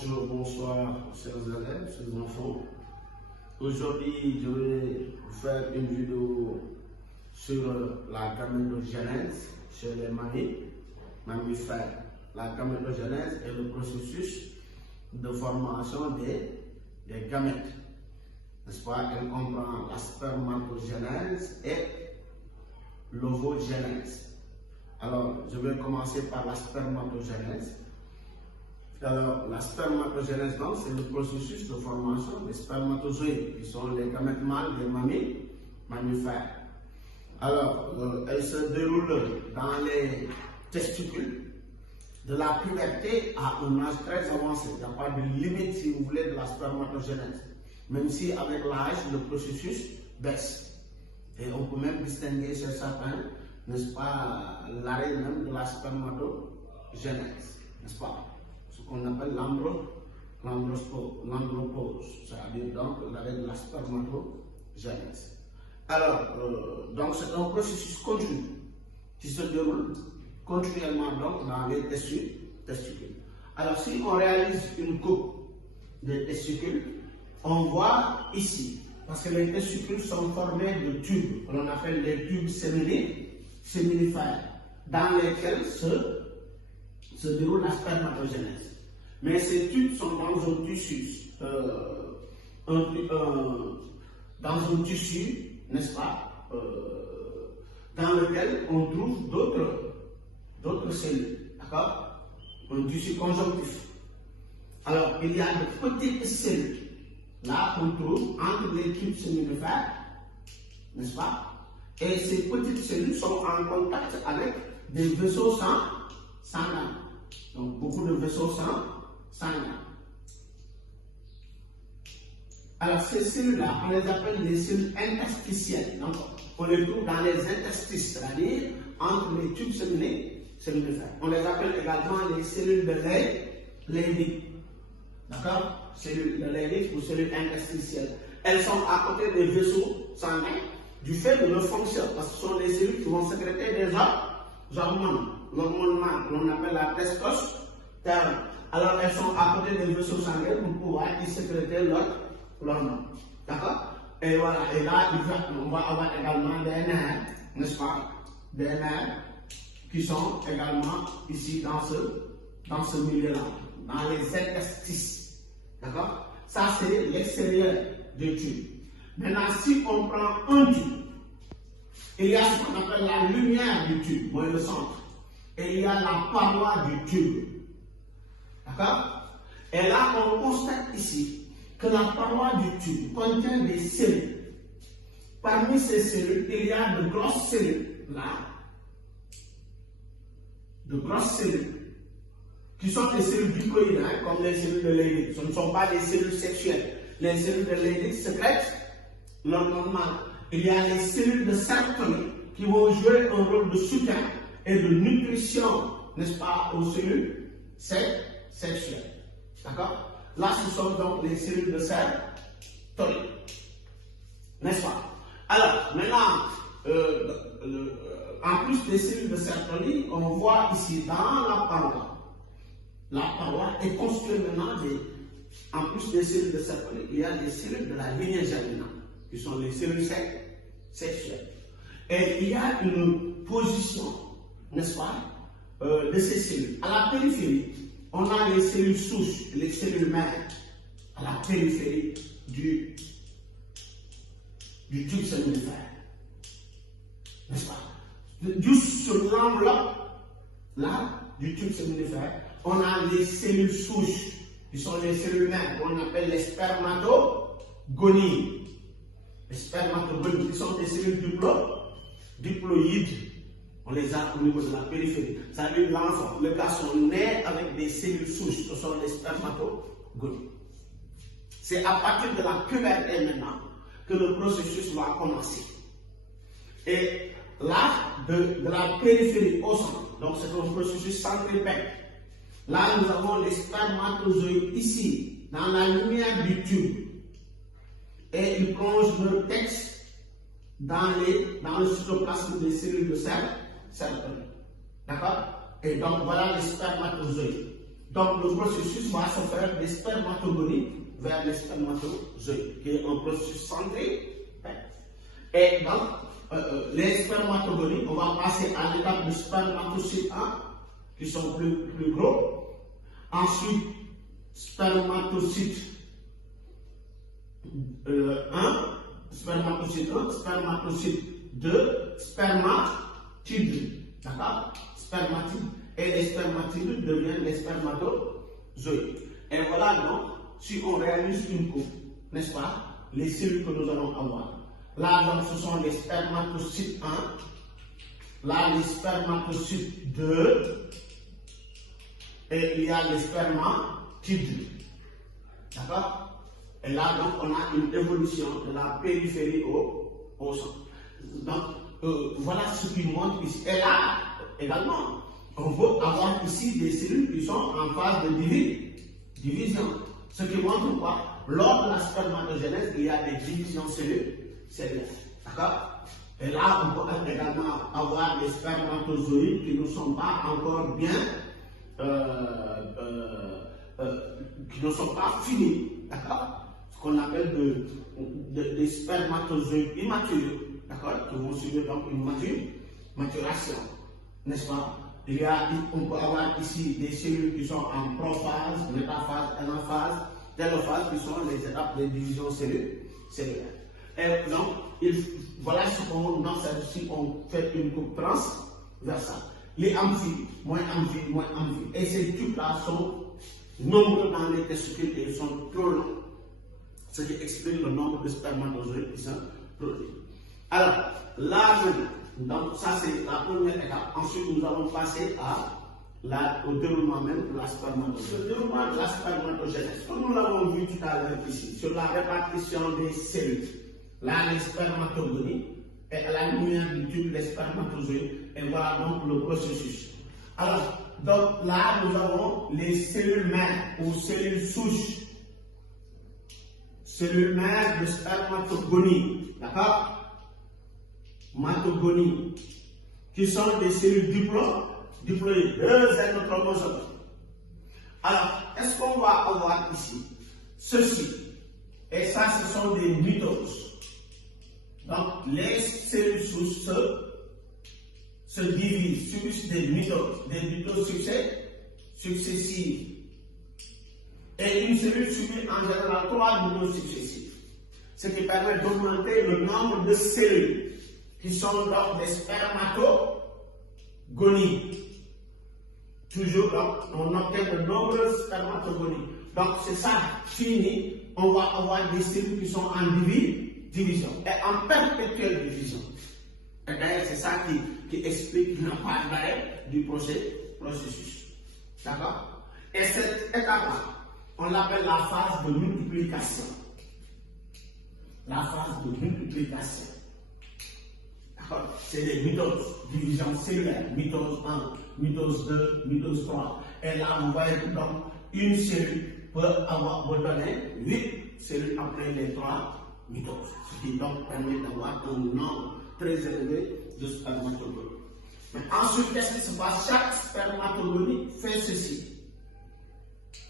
Bonjour, bonsoir, chers élèves, chers enfants. Aujourd'hui, je vais vous faire une vidéo sur la gamétogenèse chez les mammifères. La gamétogenèse est le processus de formation des gamètes. N'est-ce pas? Elle comprend la spermatogenèse et l'ovogenèse. Alors, je vais commencer par la spermatogenèse. Alors, la spermatogenèse, c'est le processus de formation des spermatozoïdes, qui sont les gamètes mâles des mammifères. Alors, elle se déroule dans les testicules de la puberté à un âge très avancé. Il n'y a pas de limite, si vous voulez, de la spermatogenèse. Même si avec l'âge, le processus baisse. Et on peut même distinguer chez certains, n'est-ce pas, l'arrêt même de la spermatogenèse, n'est-ce pas? Ce qu'on appelle l'andropause, c'est-à-dire donc l'arrêt de la spermatogenèse. Alors, donc c'est un processus continu qui se déroule continuellement donc dans les testicules. Alors, si on réalise une coupe des testicules, on voit ici, parce que les testicules sont formés de tubes, que l'on appelle les tubes séminifères, dans lesquels se déroule la spermatogenèse. Mais ces tubes sont dans un tissu, n'est-ce pas, dans lequel on trouve d'autres cellules, d'accord? Un tissu conjonctif. Alors, il y a de petites cellules, là, qu'on trouve entre les tubes séminifères, n'est-ce pas? Et ces petites cellules sont en contact avec des vaisseaux sanguins. Donc, beaucoup de vaisseaux sanguins. Alors, ces cellules-là, on les appelle des cellules interstitielles. Donc, on les trouve dans les interstices, c'est-à-dire entre les tubes séminifères. On les appelle également les cellules de Leydig. D'accord? Cellules de Leydig ou cellules interstitielles. Elles sont à côté des vaisseaux sanguins du fait de leur fonction, parce que ce sont des cellules qui vont sécréter des hormones. L'hormone l'on appelle la testostérone. Alors, elles sont à côté des vaisseaux sanguins pour pouvoir y sécréter l'hormone. D'accord? Et voilà, et là, on va avoir également des nerfs, n'est-ce pas? Des nerfs qui sont également ici dans ce milieu-là, dans les interstices. D'accord? Ça, c'est l'extérieur du tube. Maintenant, si on prend un tube, il y a ce qu'on appelle la lumière du tube, moins le centre. Et il y a la paroi du tube. D'accord? Et là, on constate ici que la paroi du tube contient des cellules. Parmi ces cellules, il y a de grosses cellules, là. De grosses cellules. Qui sont des cellules diploïdes, comme les cellules de Leydig. Ce ne sont pas des cellules sexuelles. Les cellules de Leydig sécrètent l'hormone mâle. Il y a les cellules de Sertoli qui vont jouer un rôle de soutien et de nutrition, n'est-ce pas, aux cellules sexuelles. D'accord? Là, ce sont donc les cellules de Sertoli. N'est-ce pas? Alors, maintenant, en plus des cellules de Sertoli, on voit ici dans la paroi. La paroi est constituée maintenant en plus des cellules de Sertoli, il y a des cellules de la lignée germinale, qui sont les cellules sexuelles. Et il y a une position, n'est-ce pas, de ces cellules. À la périphérie, on a les cellules souches, les cellules mères, à la périphérie du tube séminifère. N'est-ce pas? Juste sur l'enveloppe, là, du tube séminifère, on a les cellules souches, qui sont les cellules mères, qu'on appelle les spermatogonies. Les spermatogonies, qui sont des cellules diploïdes. On les a au niveau de la périphérie. Ça veut dire l'enfant, le garçon naît avec des cellules souches, ce sont les spermatogonies. C'est à partir de la puberté maintenant que le processus va commencer. Et là, de la périphérie au centre, donc c'est un processus centripète. Là, nous avons les spermatozoïdes ici, dans la lumière du tube. Et ils plongent leur texte dans le cytoplasme des cellules de Sertoli. D'accord? Et donc, voilà les spermatozoïdes. Donc le processus va se faire des spermatogonie vers les spermatozoïdes, qui est un processus centré. Et donc, les spermatogonies, on va passer à l'étape de spermatocyte 1, qui sont plus gros. Ensuite, spermatocyte 1, spermatocyte 1, spermatocyte 2, spermatide. D'accord? Spermatide. Et les spermatides deviennent les spermatozoïdes. Et voilà donc, si on réalise une coupe, n'est-ce pas, les cellules que nous allons avoir. Là, donc, ce sont les spermatocytes 1, là, les spermatocytes 2, et il y a les spermatides. D'accord? Et là, donc, on a une évolution de la périphérie au centre. Donc, voilà ce qui montre ici. Et là, également, on peut avoir ici des cellules qui sont en phase de division. Ce qui montre quoi? Lors de la spermatogénèse, il y a des divisions cellulaires. D'accord? Et là, on peut également avoir des spermatozoïdes qui ne sont pas encore bien, qui ne sont pas finis. D'accord? Ce qu'on appelle des spermatozoïdes immatures. D'accord? Qui vont suivre donc une maturation. N'est-ce pas? On peut avoir ici des cellules qui sont en prophase, métaphase, anaphase, télophase, qui sont les étapes de division cellulaire. Et donc, voilà ce qu'on observe si on fait une coupe transversale. Les amphis, moins amphis, moins amphis. Et ces tubes-là sont nombreux dans les testicules et ils sont trop longs. Ce qui explique le nombre de spermatozoïdes qui sont produits. Alors, là maintenant, donc ça c'est la première étape. Ensuite, nous allons passer au déroulement même de la spermatogénèse. Le déroulement de la spermatogénèse, comme nous l'avons vu tout à l'heure ici, sur la répartition des cellules. Là, les spermatogonies, et à la lumière du tube, les spermatozoïdes, et voilà donc le processus. Alors, donc là, nous avons les cellules mères ou cellules souches. Cellules mères de spermatogonie, d'accord? Matogonie, qui sont des cellules diploïdes, deux chromosomes. Alors, est-ce qu'on va avoir ici ceci? Et ça, ce sont des mitoses. Donc, les cellules souches se divisent, subissent des mitoses successives. Et une cellule subit en général 3 mitoses successives, ce qui permet d'augmenter le nombre de cellules qui sont donc des spermatogonies. Toujours, donc, on obtient de nombreuses spermatogonies. Donc, c'est ça, fini, on va avoir des cellules qui sont en division, et en perpétuelle division. Et d'ailleurs, c'est ça qui explique la part d'arrêt du processus. D'accord? Et cette étape-là, on l'appelle la phase de multiplication. La phase de multiplication. C'est des mitoses, division cellulaire, mitose 1, mitose 2, mitose 3. Et là, vous voyez que donc, une cellule peut donner 8 cellules après les 3 mitoses. Ce qui donc permet d'avoir un nombre très élevé de spermatogonie. Mais ensuite, qu'est-ce qui se passe? Chaque spermatogonie fait ceci.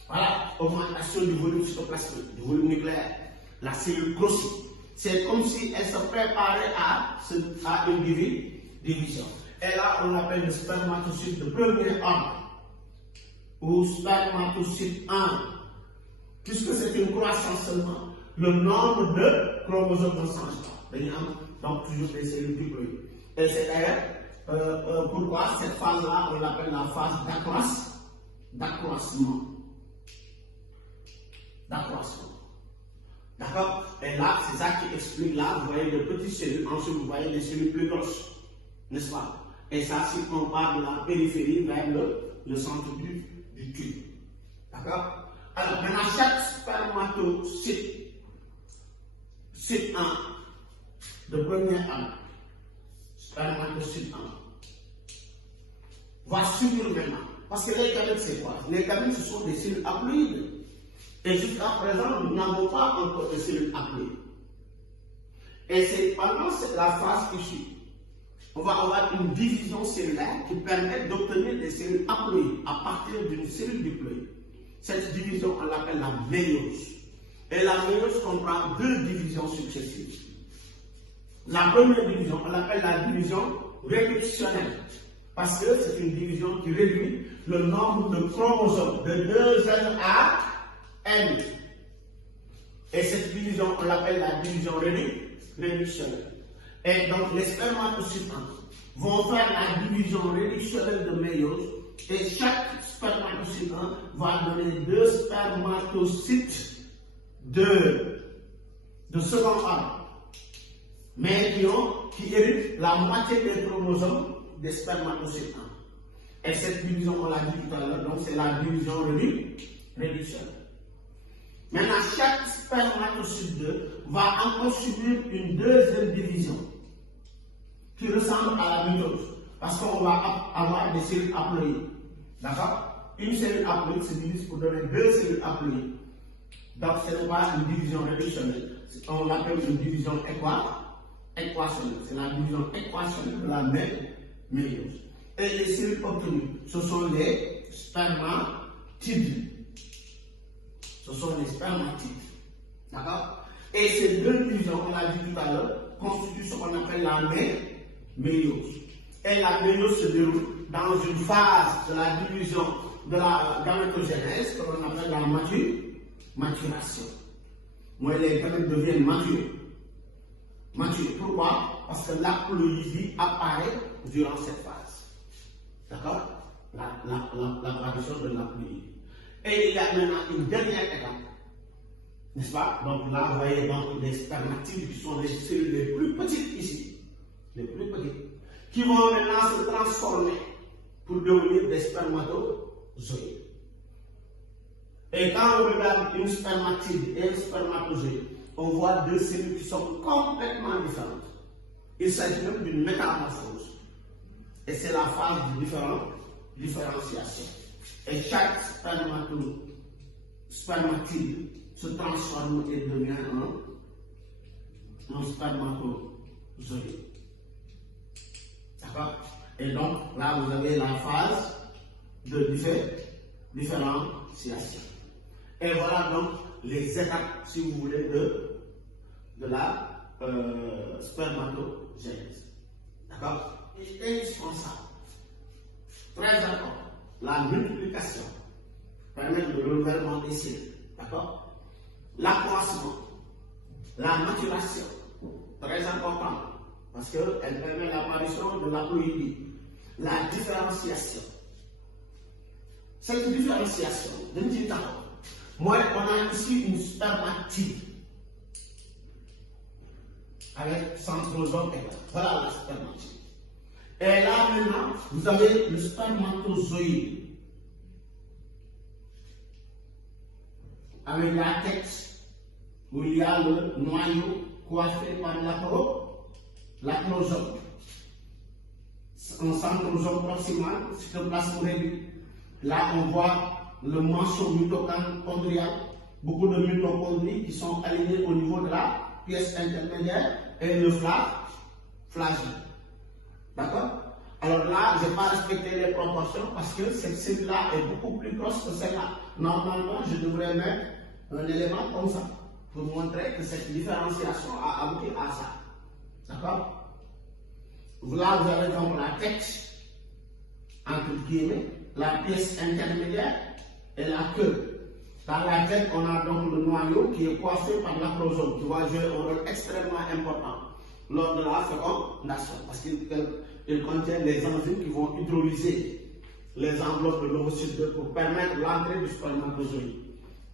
Voilà, augmentation du volume cytoplasmique, du volume nucléaire. La cellule grossit. C'est comme si elle se préparait à une division. Et là, on l'appelle le spermatocyte de premier ordre, ou spermatocyte 1. Puisque c'est une croissance seulement, le nombre de chromosomes ne change pas. Donc, toujours des cellules diploïdes. Et c'est d'ailleurs pourquoi cette phase-là, on l'appelle la phase d'accroissement. D'accord? Et là, c'est ça qui explique là, vous voyez des petites cellules, ensuite vous voyez des cellules plus grosses, n'est-ce pas? Et ça, si on part de la périphérie vers le centre du tube. D'accord? Alors, maintenant, chaque spermatocyte, cyte 1, de premier ordre, spermatocyte 1, va subir maintenant. Parce que les gamètes, c'est quoi? Les gamètes, ce sont des cellules haploïdes. Et jusqu'à présent, nous n'avons pas encore de cellules haploïdes. Et c'est pendant la phase qui suit on va avoir une division cellulaire qui permet d'obtenir des cellules haploïdes à partir d'une cellule diploïde. Cette division, on l'appelle la méiose. Et la méiose comprend deux divisions successives. La première division, on l'appelle la division réductionnelle, parce que c'est une division qui réduit le nombre de chromosomes de 2N à N. Et cette division, on l'appelle la division réductionnelle. Et donc, les spermatocytes vont faire la division réductionnelle de méiose, et chaque spermatocyte va donner deux spermatocytes de second ordre, mais qui héritent la moitié des chromosomes des spermatocytes. Et cette division, on l'a dit tout à l'heure, donc c'est la division réductionnelle. Maintenant, chaque spermatocyte 2 va encore subir une deuxième division qui ressemble à la méiose, parce qu'on va avoir des cellules haploïdes. D'accord? Une cellule haploïde se divise pour donner deux cellules haploïdes. Donc, ce n'est pas une division réductionnelle, on l'appelle une division équationnelle. C'est la division équationnelle de la méiose. Et les cellules obtenues, ce sont les spermatides. Ce sont les spermatides. D'accord? Et ces deux divisions, on l'a dit tout à l'heure, constituent ce qu'on appelle la méiose. Et la méiose se déroule dans une phase de la division de la gamétogenèse que l'on appelle la maturation. Moi, les gamètes deviennent matures. Pourquoi? Parce que l'haploïdie apparaît durant cette phase. D'accord? L'apparition de l'haploïdie. Et il y a maintenant une dernière étape. N'est-ce pas? Donc là, vous voyez donc les spermatides qui sont les cellules les plus petites ici. Les plus petites. Qui vont maintenant se transformer pour devenir des spermatozoïdes. Et quand on regarde une spermatide et un spermatozoïde, on voit deux cellules qui sont complètement différentes. Il s'agit même d'une métamorphose. Et c'est la phase de différenciation. Et chaque spermatide se transforme et devient un spermatozoïde. D'accord? Et donc, là, vous avez la phase de différenciation. Et voilà donc les étapes, si vous voulez, de la spermatogénèse. D'accord? Il est indispensable, très important, la multiplication permet le renouvellement des cellules. D'accord? L'accroissement, la maturation, très important, parce qu'elle permet l'apparition de l'haploïdie. La différenciation. Cette différenciation, moi, on a ici une spermatide avec centrosome égal. Voilà la spermatide. Et là maintenant, vous avez le spermatozoïde avec la tête où il y a le noyau coiffé par l'acrosome. Un centrosome proximal, cytoplasme réduit. Là, on voit le manchon mitochondrial, beaucoup de mitochondries qui sont alignées au niveau de la pièce intermédiaire et le flagelle. D'accord? Alors là, je n'ai pas respecté les proportions parce que cette cellule-là est beaucoup plus grosse que celle-là. Normalement, je devrais mettre un élément comme ça pour montrer que cette différenciation a abouti à ça. D'accord? Là, vous avez donc la tête, entre guillemets, la pièce intermédiaire et la queue. Dans la tête, on a donc le noyau qui est coiffé par l'acrosome, qui va jouer un rôle extrêmement important lors de la fécondation, parce qu'il contient les enzymes qui vont hydrolyser les enveloppes de l'ovocyte 2 pour permettre l'entrée du spermatozoïde.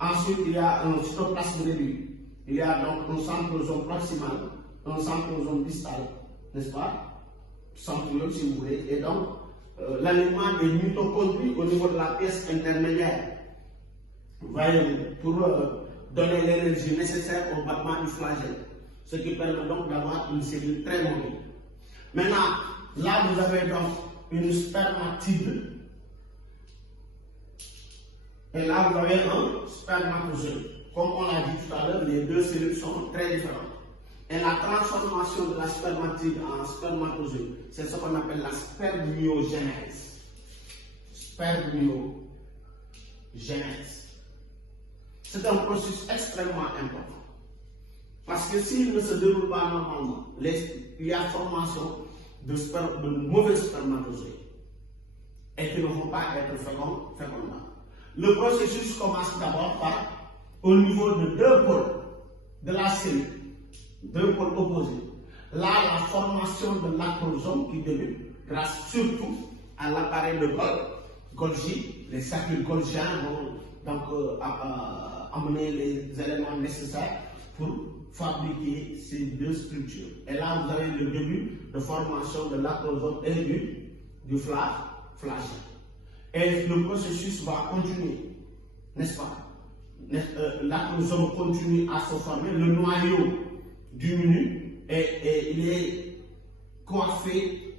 Ensuite, il y a un cytoplasme réduit. Il y a donc un centrosome proximal, un centrosome distal, n'est-ce pas? Centriole, si vous voulez, et donc l'alignement des mitochondries au niveau de la pièce intermédiaire. Vous voyez, pour donner l'énergie nécessaire au battement du flagelle, ce qui permet donc d'avoir une cellule très mobile. Maintenant, là vous avez donc une spermatide, et là vous avez un spermatozoïde. Comme on l'a dit tout à l'heure, les deux cellules sont très différentes. Et la transformation de la spermatide en spermatozoïde, c'est ce qu'on appelle la spermiogenèse. Spermiogenèse. C'est un processus extrêmement important. Parce que s'il ne se déroule pas normalement, il y a formation de mauvais spermatozoïdes et qui ne vont pas être fécondables. Le processus commence d'abord par, au niveau de deux pôles de la cellule, deux pôles opposés. Là, la formation de l'acrosome qui débute, grâce surtout à l'appareil de Golgi. Les circuits golgiens vont donc amener les éléments nécessaires pour fabriquer ces deux structures. Et là, vous avez le début de formation de l'acrosome et du flagelle. Et le processus va continuer, n'est-ce pas? L'acrosome continue à se former, le noyau diminue et il est coiffé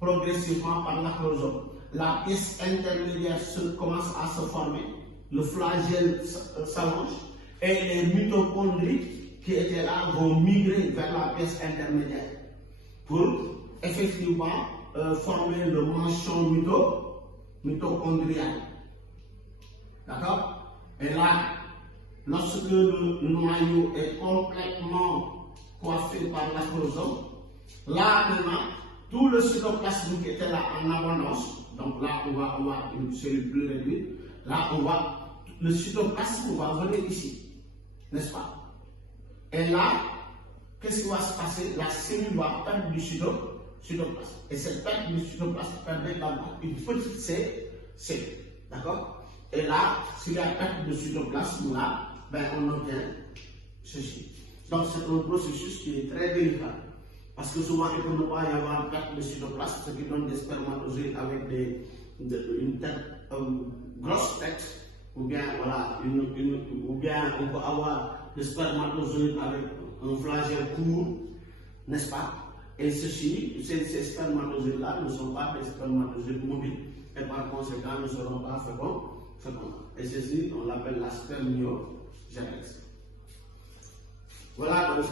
progressivement par l'acrosome. La pièce intermédiaire commence à se former, le flagelle s'allonge et les mitochondries qui étaient là vont migrer vers la pièce intermédiaire pour effectivement former le manchon mitochondrial. D'accord? Et là, lorsque le noyau est complètement coiffé par l'acrosome, là maintenant, tout le cytoplasme qui était là en abondance, donc là on va avoir une cellule plus réduite, là le cytoplasme va venir ici, n'est-ce pas? Et là, qu'est-ce qui va se passer? La cellule va perdre du cytoplasme. Et cette perte du cytoplasme permet d'avoir une petite cellule. D'accord? Et là, s'il y a perte de cytoplasme, là, ben, on obtient ceci. Donc c'est un processus qui est très délicat. Parce que souvent, il ne peut pas y avoir perte de cytoplasme, ce qui donne des spermatozoïdes avec une tête, grosse tête, ou bien, voilà, ou bien on peut avoir des spermatozoïdes avec un flagelle court, n'est-ce pas? Et ces spermatozoïdes-là ne sont pas des spermatozoïdes mobiles, et par conséquent ne seront pas féconds. Et ceci, on l'appelle la spermiogenèse. Voilà, donc,